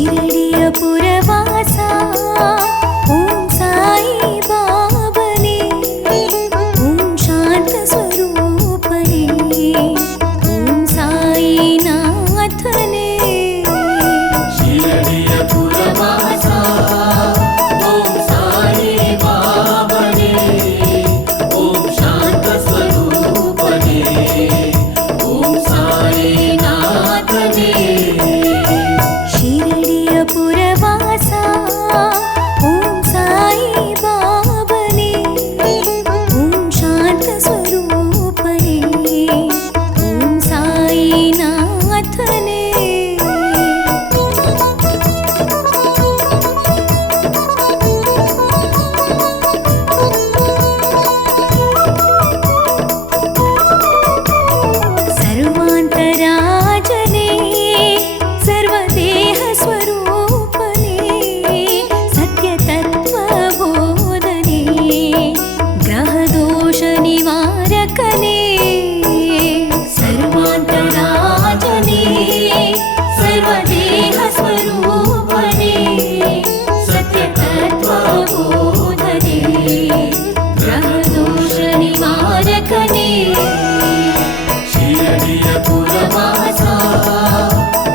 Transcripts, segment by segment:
ಶಿರಡಿಯ ಪುರವಾಸ ಓಂ ಸಾಯಿ ಬಾಬನೇ, ಓಂ ಶಾಂತ ಸ್ವರೂಪನೇ, ಓಂ ಸಾಯಿನಾಥನೇ. ಶಿರಡಿಯ ಪುರವಾಸ ಓಂ ಸಾಯಿ ಬಾಬನೇ, ಓಂ ಶಾಂತ ಸ್ವರೂಪನೇ, ಓಂ ಸಾಯಿನಾಥನೇ. ಶಿರಡಿಯ ಪುರವಾಸ ಓಂ ಸಾಯಿ ಬಾಬನೇ, ಓಂ ಶಾಂತ ಸ್ವರೂಪನೇ, ಓಂ ಸಾಯಿನಾಥನೇ. ಸರ್ವಾಂತರಾಜನೇ, ಸರ್ವದೇಹ ಸ್ವರೂಪನೇ, ಸತ್ಯತತ್ವ ಬೋಧನೆ, ಗ್ರಹದೋಷ ನಿವಾರಕನೇ. ಸರ್ವಾಂತರಾಜನೇ, ಸರ್ವದೇಹ ಸ್ವರೂಪನೇ, ಸತ್ಯತತ್ವ ಬೋಧನೆ, ಗ್ರಹದೋಷ ನಿವಾರಕನೇ. ಶಿರಡಿಯ ಪುರವಾಸ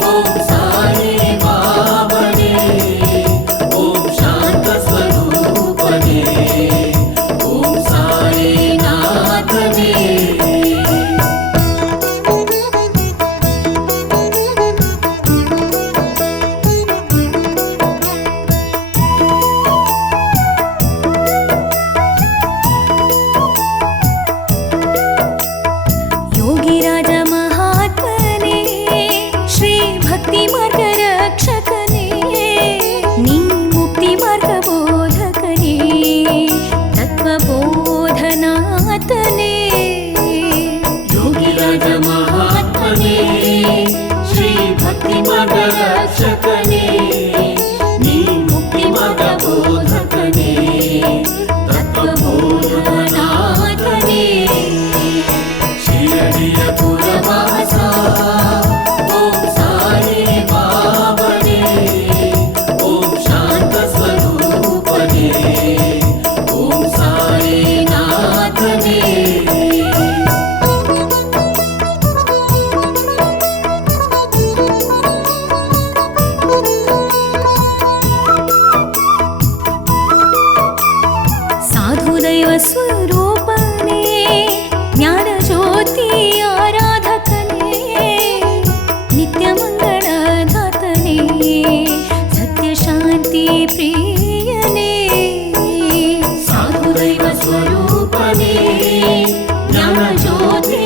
ಓಂ ಸಾಯಿ ಬಾಬನೇ, ಓಂ ಶಾಂತ ಸ್ವರೂಪನೇ, ಓಂ ಸಾಯಿನಾಥನೇ. ಯೋಗಿರಾಜ ಮಹಾತ್ಮನೇ, ಶ್ರೀ ಭಕ್ತಿ ಮಾರ್ಗ ರಕ್ಷಕನೇ, ನೀ ಮುಕ್ತಿ ಮಾರ್ಗ ಬೋಧಕನೇ, ತತ್ವಬೋಧನಾಥನೇ. ಯೋಗಿರಾಜ ಮಹಾತ್ಮನೇ, ಶ್ರೀ ಭಕ್ತಿ ಮಾರ್ಗ ರಕ್ಷಕನೇ, ನೀ ಮುಕ್ತಿ ಮಾರ್ಗ ಬೋಧಕನೇ, ತತ್ವಬೋಧನಾಥನೇ. ಶಿರಡಿಯ ಪುರವಾಸ ಓಂ ಸಾಯಿ ಬಾಬನೇ, ಓಂ ಶಾಂತ ಸ್ವರೂಪನೇ, ಓಂ ಸಾಯಿನಾಥನೇ. ಸಾಧುದೈವ ಸ್ವರೂಪನೇ, ಜ್ಞಾನ ಜ್ಯೋತಿ ಆರಾಧಕನೇ, ನಿತ್ಯ ಮಂಗಳದಾತನೇ, ಸತ್ಯ ಶಾಂತಿ ಪ್ರಿಯನೇ. ಸಾಧುದೈವ ಸ್ವರೂಪನೇ, ಜ್ಞಾನ ಜ್ಯೋತಿ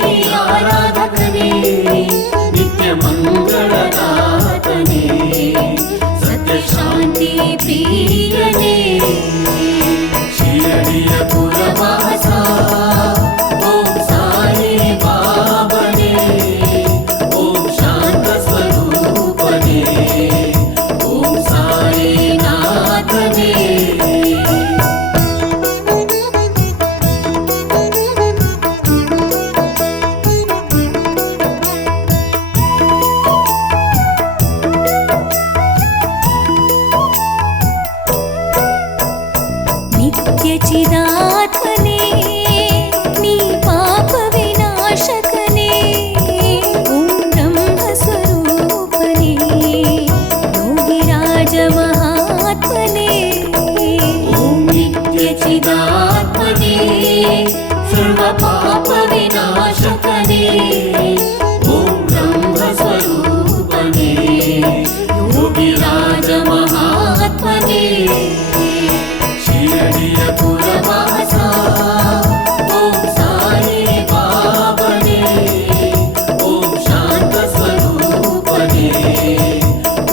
ಆರಾಧಕನೇ, ನಿತ್ಯ ಮಂಗಳದಾತನೇ, ಸತ್ಯ ಶಾಂತಿ ಪ್ರಿಯನೇ. ಶಿರಡಿಯ ಪುರವಾಸ ಓಂ ಸಾಯಿ ಬಾಬನೇ, ಓಂ ಶಾಂತ ಸ್ವರೂಪನೇ, ಓಂ ಸಾಯಿನಾಥನೇ. ನಿತ್ಯ ಚಿದಾತ್ಮನೇ, ನೀ ಪಾಪ ವಿನಾಶಕನೇ, ಓಂ ಬ್ರಹ್ಮ ಸ್ವರೂಪನೇ, ಯೋಗಿರಾಜ ಮಹಾತ್ಮನೇ. ಓಂ ನಿತ್ಯ ಚಿದಾತ್ಮನೇ, ಸರ್ವ ಪಾಪ ವಿನಾಶಕನೇ, ಓಂ ಬ್ರಹ್ಮ ಸ್ವರೂಪನೇ, ಯೋಗಿರಾಜ ಮಹಾತ್ಮನೇ. ಶಿರಡಿಯ ಪುರವಾಸ ಓಂ ಸಾಯಿ ಬಾಬನೇ, ಓಂ ಶಾಂತ ಸ್ವರೂಪನೇ,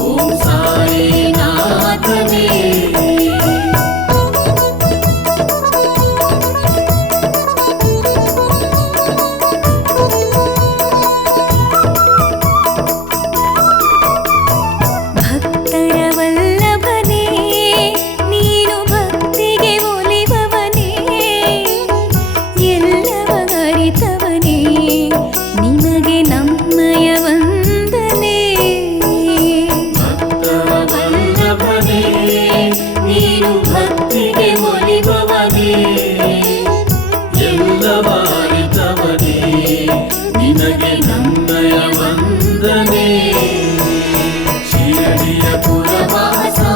ಓಂ ಸಾಯಿನಾಥನೇ. ಭಕ್ತರ ವಲ್ಲಭನೇ, पुरवासा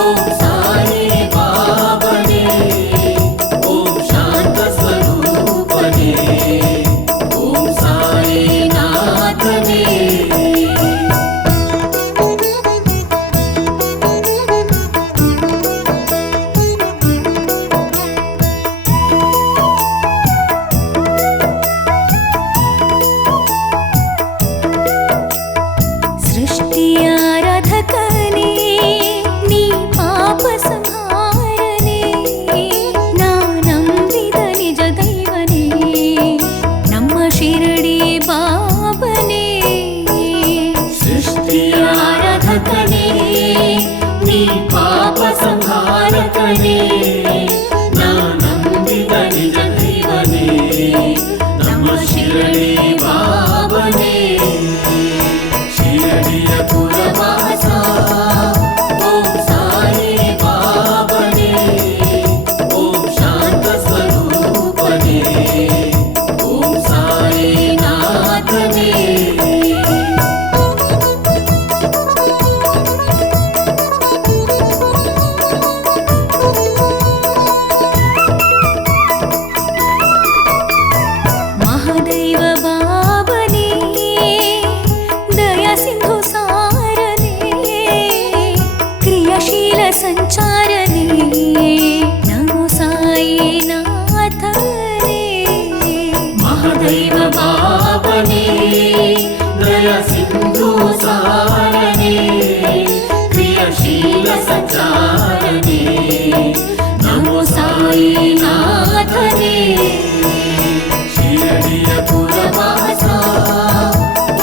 ॐ साई बाबने ॐ शान्तस्वरूपने ॐ साईनाथने सृष्टियाराधकने नी पाप संहारने नानंबिद निज दैवने ನಮ್ಮ ಶಿರಡಿ ಬಾಬನೆ सृष्टियाराधकने नी पाप संहारकने नानंबिद निज दैवने ನಮ್ಮ ಶಿರಡಿ ಬಾಬನೆ ಶಿರಡಿಯ ಪುರವಾಸ ಓಂ ಸಾಯಿ ಬಾಬನೆ ಓಂ ಶಾಂತ ಸ್ವರೂಪನೆ ಓಂ ಸಾಯಿನಾಥನೆ ಮಹಾದೇವ ಬಾಬನೆ ದಯಾ ಸಿಂಧು ಸಾರನೆ ಕ್ರಿಯಾಶೀಲ ಸಂಚಾರನೆ ನಮೋ ಸಾಯಿನಾಥನೇ ಮಹಾದೇವ ಬಾಬನೆ ದಯಾ ಸಿಂಧು ಸಾರನೆ ಕ್ರಿಯಾಶೀಲ ಸಂಚಾರನೆ ನಮೋ ಸಾಯಿನಾಥನೆ ಶಿರಡಿಯ ಪುರವಾಸ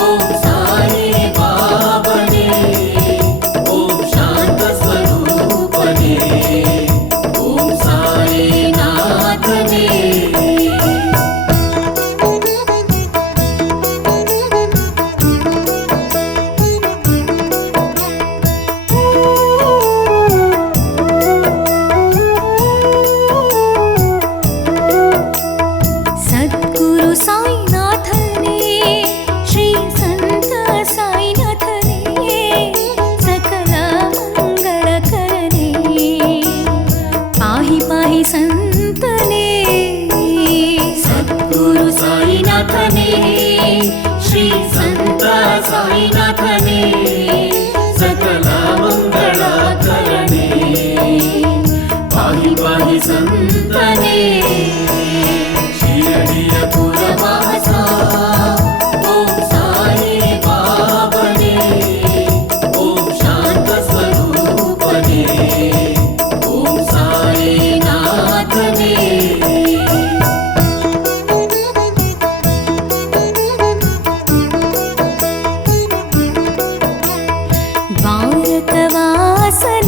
ಓಂ ಸಾಯಿ ಬಾಬನೆ ಓಂ ಶಾಂತ ಸ್ವರೂಪನೆ ಓಂ ಸಾಯಿನಾಥನೆ ಸದ್ಗುರು ಸಾಯಿನಾಥನೇ ಶ್ರೀ ಸಂತ ಸಾಯಿನಾಥನೇ ಸಕಲ ಮಂಗಳಕರನೇ ಪಾಹಿ ಪಾಹಿ ಸಂತನೇ ಸದ್ಗುರು ಸಾಯಿನಾಥನೇ ಶ್ರೀ ಸಂತ ಸಾಯಿನಾಥನೇ ಸಕಲ ಮಂಗಳಕರನೇ ಪಾಹಿ ಪಾಹಿ ಸಂತನೇ ಶಿರಡಿಯ ಪುರವಾಸ ಓಂ ಸಾಯಿ ಬಾಬನೆ ಓಂ ಶಾಂತ ಸ್ವರೂಪನೆ ಓಂ ಸಾಯಿನಾಥನೆ ದ್ವಾರಕವಾಸನೆ